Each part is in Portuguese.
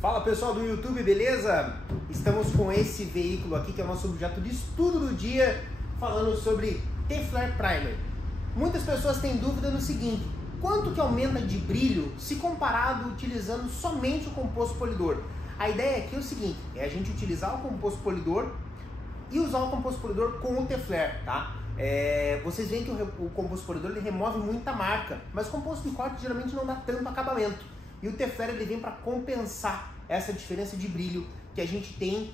Fala pessoal do YouTube, beleza? Estamos com esse veículo aqui que é o nosso objeto de estudo do dia, falando sobre T-Flare Primer. Muitas pessoas têm dúvida no seguinte: quanto que aumenta de brilho se comparado utilizando somente o composto polidor? A ideia aqui é o seguinte, é a gente utilizar o composto polidor e usar o composto polidor com o T-Flare, tá? Vocês veem que o composto polidor ele remove muita marca, mas o composto de corte geralmente não dá tanto acabamento. E o T-Flare ele vem para compensar essa diferença de brilho que a gente tem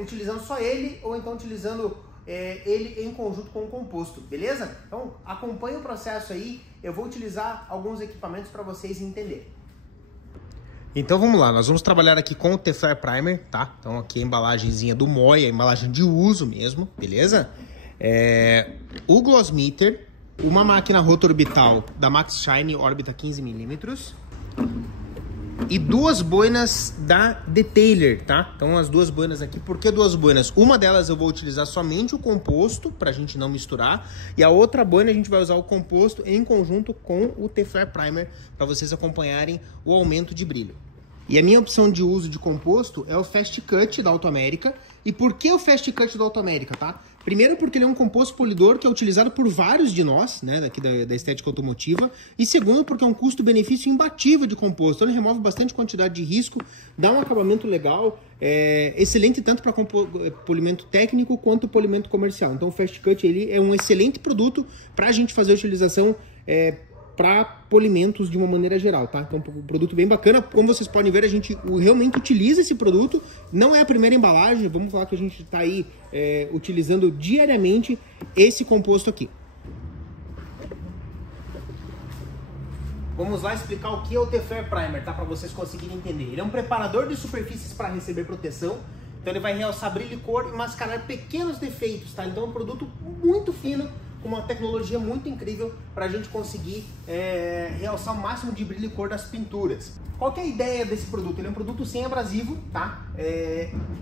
utilizando só ele ou então utilizando ele em conjunto com o composto, beleza? Então acompanhe o processo aí, eu vou utilizar alguns equipamentos para vocês entenderem. Então vamos lá, nós vamos trabalhar aqui com o T-Flare Primer, tá? Então aqui a embalagenzinha do MOI, a embalagem de uso mesmo, beleza? O Gloss Meter, uma máquina rotorbital da Max Shine órbita 15mm e duas boinas da Detailer, tá? Então as duas boinas aqui, por que duas boinas? Uma delas eu vou utilizar somente o composto, pra gente não misturar, e a outra boina a gente vai usar o composto em conjunto com o T-Flare Primer, para vocês acompanharem o aumento de brilho. E a minha opção de uso de composto é o Fast Cut da Automerica. E por que o Fast Cut da Automerica, tá? Primeiro porque ele é um composto polidor que é utilizado por vários de nós, né, daqui da estética automotiva. E segundo porque é um custo-benefício imbatível de composto. Então ele remove bastante quantidade de risco, dá um acabamento legal, excelente tanto para polimento técnico quanto polimento comercial. Então o Fast Cut ele é um excelente produto para a gente fazer a utilização para polimentos de uma maneira geral, tá? Então, um produto bem bacana. Como vocês podem ver, a gente realmente utiliza esse produto. Não é a primeira embalagem, vamos falar que a gente está aí utilizando diariamente esse composto aqui. Vamos lá explicar o que é o T-Flare Primer, tá? Para vocês conseguirem entender. Ele é um preparador de superfícies para receber proteção. Então ele vai realçar brilho e cor e mascarar pequenos defeitos, tá? Então é um produto muito fino, com uma tecnologia muito incrível para a gente conseguir realçar o máximo de brilho e cor das pinturas. Qual que é a ideia desse produto? Ele é um produto sem abrasivo, tá?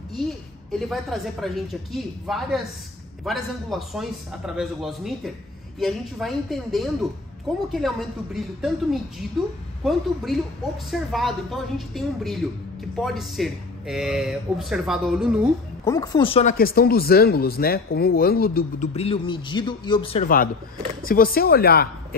E ele vai trazer para a gente aqui várias angulações através do Gloss Meter, e a gente vai entendendo como que ele aumenta o brilho tanto medido quanto o brilho observado. Então a gente tem um brilho que pode ser observado a olho nu. Como que funciona a questão dos ângulos, né? Como o ângulo do brilho medido e observado. Se você olhar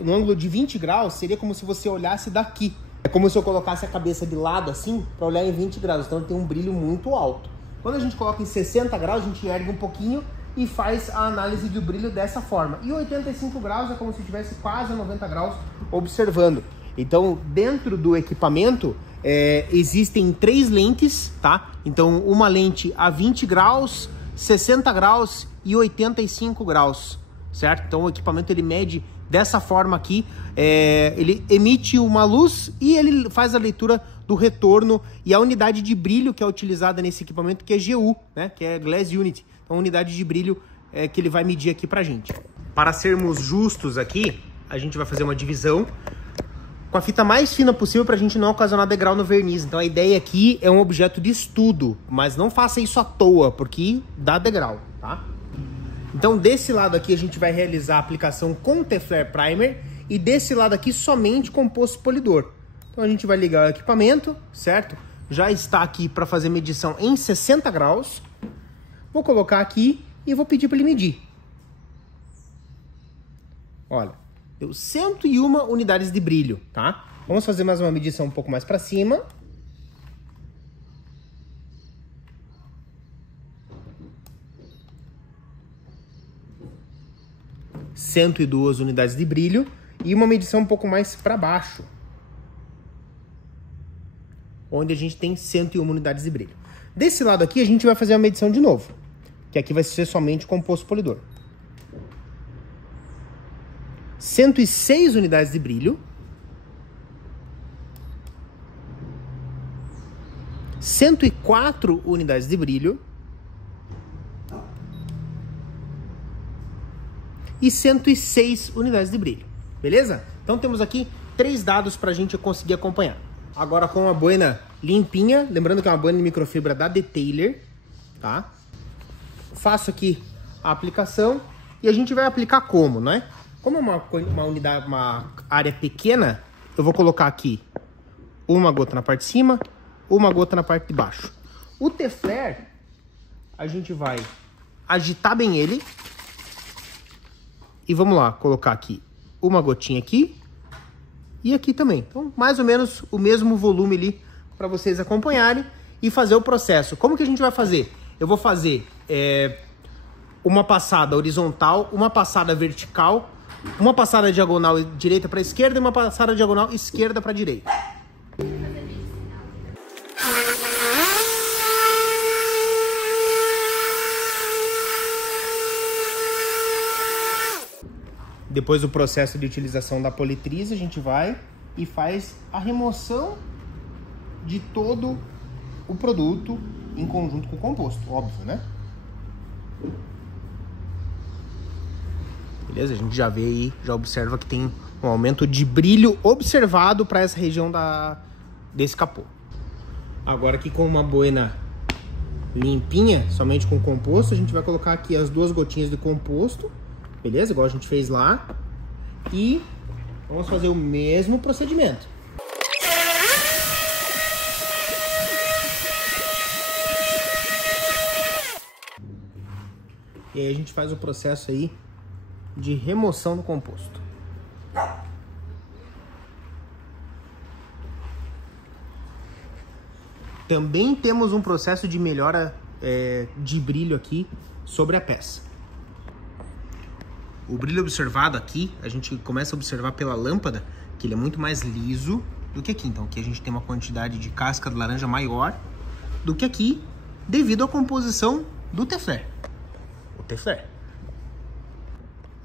no ângulo de 20 graus, seria como se você olhasse daqui. É como se eu colocasse a cabeça de lado assim, para olhar em 20 graus. Então ele tem um brilho muito alto. Quando a gente coloca em 60 graus, a gente ergue um pouquinho e faz a análise do brilho dessa forma. E 85 graus é como se estivesse quase a 90 graus observando. Então, dentro do equipamento, existem 3 lentes, tá? Então, uma lente a 20 graus, 60 graus e 85 graus, certo? Então, o equipamento ele mede dessa forma aqui, ele emite uma luz e ele faz a leitura do retorno e a unidade de brilho que é utilizada nesse equipamento, que é GU, né? Que é Glass Unit. Então, a unidade de brilho que ele vai medir aqui pra gente. Para sermos justos aqui, a gente vai fazer uma divisão com a fita mais fina possível para a gente não ocasionar degrau no verniz. Então a ideia aqui é um objeto de estudo, mas não faça isso à toa, porque dá degrau, tá? Então desse lado aqui a gente vai realizar a aplicação com o T-Flare Primer e desse lado aqui somente composto polidor. Então a gente vai ligar o equipamento, certo? Já está aqui para fazer medição em 60 graus. Vou colocar aqui e vou pedir para ele medir. Olha, deu 101 unidades de brilho, tá? Vamos fazer mais uma medição um pouco mais para cima. — 102 unidades de brilho e uma medição um pouco mais para baixo, onde a gente tem 101 unidades de brilho. Desse lado aqui a gente vai fazer uma medição de novo, que aqui vai ser somente composto polidor. 106 unidades de brilho, 104 unidades de brilho e 106 unidades de brilho, beleza? Então temos aqui 3 dados para a gente conseguir acompanhar. Agora com a boina limpinha, lembrando que é uma boina de microfibra da Detailer, tá? Faço aqui a aplicação e a gente vai aplicar como, né? Como é uma área pequena, eu vou colocar aqui uma gota na parte de cima uma gota na parte de baixo. O T-Flare, a gente vai agitar bem ele. E vamos lá, colocar aqui uma gotinha aqui e aqui também. Então, mais ou menos o mesmo volume ali para vocês acompanharem e fazer o processo. Como que a gente vai fazer? Eu vou fazer uma passada horizontal, uma passada vertical, uma passada diagonal direita para esquerda e uma passada diagonal esquerda para direita. Depois do processo de utilização da politriz, a gente vai e faz a remoção de todo o produto em conjunto com o composto, óbvio, né? Beleza? A gente já vê aí, já observa que tem um aumento de brilho observado para essa região desse capô. Agora aqui com uma boina limpinha, somente com composto, a gente vai colocar aqui as 2 gotinhas de composto. Beleza? Igual a gente fez lá. E vamos fazer o mesmo procedimento. E aí a gente faz o processo aí de remoção do composto. Também temos um processo de melhora de brilho aqui sobre a peça. O brilho observado aqui, a gente começa a observar pela lâmpada que ele é muito mais liso do que aqui. Então aqui a gente tem uma quantidade de casca de laranja maior do que aqui, devido à composição do T-Flare. O T-Flare.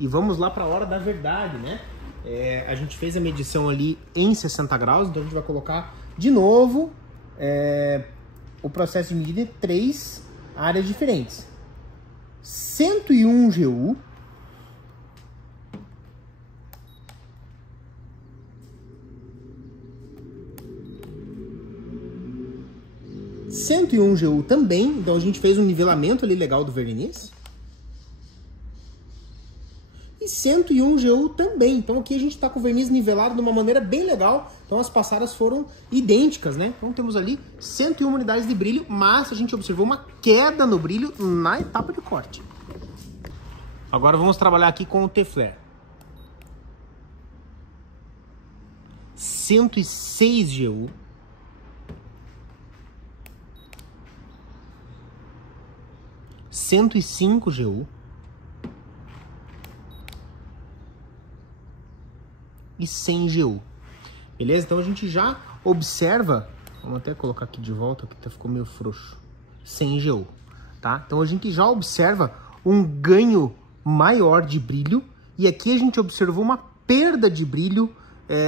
E vamos lá para a hora da verdade, né? A gente fez a medição ali em 60 graus, então a gente vai colocar de novo o processo de medida em 3 áreas diferentes. 101 GU. 101 GU também, então a gente fez um nivelamento ali legal do verniz. E 101 GU também, então aqui a gente está com o verniz nivelado de uma maneira bem legal, então as passadas foram idênticas, né? Então temos ali 101 unidades de brilho, mas a gente observou uma queda no brilho na etapa de corte. Agora vamos trabalhar aqui com o T-Flare. 106 GU. 105 GU e 100 GU, beleza? Então a gente já observa, vamos até colocar aqui de volta, que ficou meio frouxo, 100 GU, tá? Então a gente já observa um ganho maior de brilho e aqui a gente observou uma perda de brilho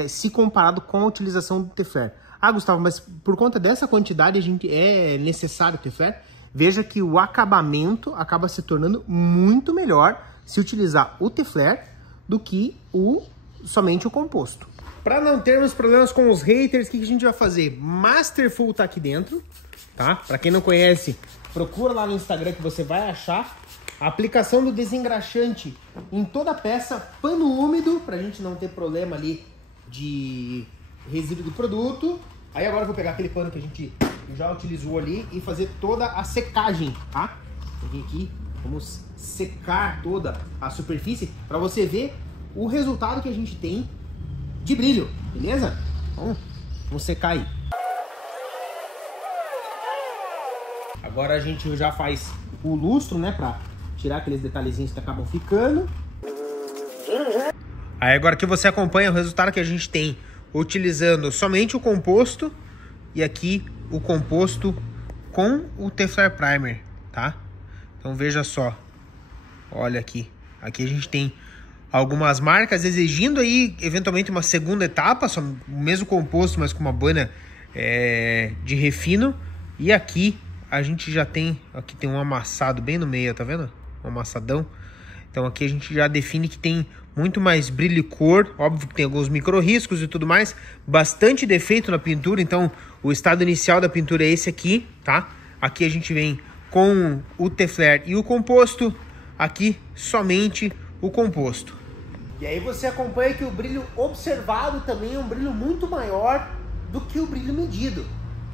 se comparado com a utilização do T-Flare. Ah, Gustavo, mas por conta dessa quantidade a gente é necessário o T-Flare? Veja que o acabamento acaba se tornando muito melhor se utilizar o T-Flare do que somente o composto. Para não termos problemas com os haters, o que a gente vai fazer? Masterful tá aqui dentro, tá? Para quem não conhece, procura lá no Instagram que você vai achar. A aplicação do desengraxante em toda a peça, pano úmido, para a gente não ter problema ali de resíduo do produto. Aí agora eu vou pegar aquele pano que a gente já utilizou ali e fazer toda a secagem, tá? Aqui, vamos secar toda a superfície para você ver o resultado que a gente tem de brilho, beleza? Então, vamos secar aí. Agora a gente já faz o lustro, né, para tirar aqueles detalhezinhos que acabam ficando. Aí agora que você acompanha o resultado que a gente tem utilizando somente o composto e aqui o composto com o T-Flare Primer, tá? Então veja só, olha aqui, aqui a gente tem algumas marcas exigindo aí eventualmente uma segunda etapa, só o mesmo composto, mas com uma boina de refino. E aqui a gente já tem, aqui tem um amassado bem no meio, tá vendo? Um amassadão. Então aqui a gente já define que tem muito mais brilho e cor, óbvio que tem alguns micro riscos e tudo mais, bastante defeito na pintura, então o estado inicial da pintura é esse aqui, tá? Aqui a gente vem com o T-Flare e o composto, aqui somente o composto. E aí você acompanha que o brilho observado também é um brilho muito maior do que o brilho medido.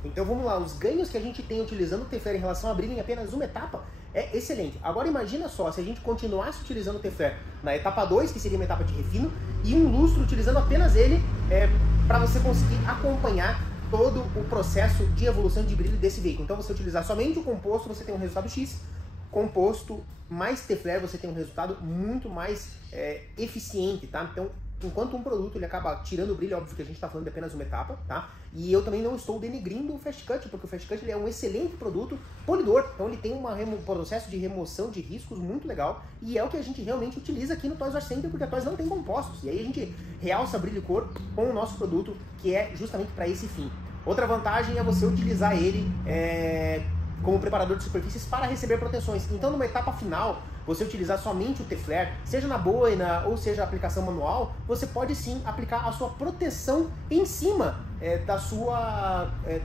Então vamos lá, os ganhos que a gente tem utilizando o T-Flare em relação a brilho em apenas uma etapa é excelente. Agora imagina só, se a gente continuasse utilizando o T-Flare na etapa 2, que seria uma etapa de refino, e um lustro utilizando apenas ele para você conseguir acompanhar todo o processo de evolução de brilho desse veículo. Então você utilizar somente o composto, você tem um resultado X, composto mais T-Flare, você tem um resultado muito mais eficiente, tá? Então, enquanto um produto ele acaba tirando o brilho, óbvio que a gente está falando de apenas uma etapa, tá? E eu também não estou denegrindo o Fast Cut, porque o Fast Cut ele é um excelente produto polidor, então ele tem um processo de remoção de riscos muito legal, e é o que a gente realmente utiliza aqui no Toys R Center, porque a Toys não tem compostos, e aí a gente realça brilho e cor com o nosso produto, que é justamente para esse fim. Outra vantagem é você utilizar ele como preparador de superfícies para receber proteções. Então, numa etapa final, você utilizar somente o T-Flare, seja na boina ou seja a aplicação manual, você pode sim aplicar a sua proteção em cima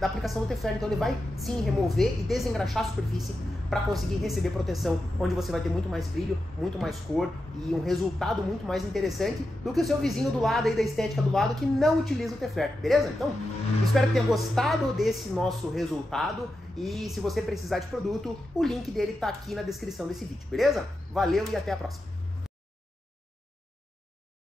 da aplicação do T-Flare. Então ele vai sim remover e desengraxar a superfície para conseguir receber proteção, onde você vai ter muito mais brilho, muito mais cor e um resultado muito mais interessante do que o seu vizinho do lado aí da estética do lado que não utiliza o T-Flare, beleza? Então, espero que tenha gostado desse nosso resultado e se você precisar de produto, o link dele tá aqui na descrição desse vídeo, beleza? Valeu e até a próxima!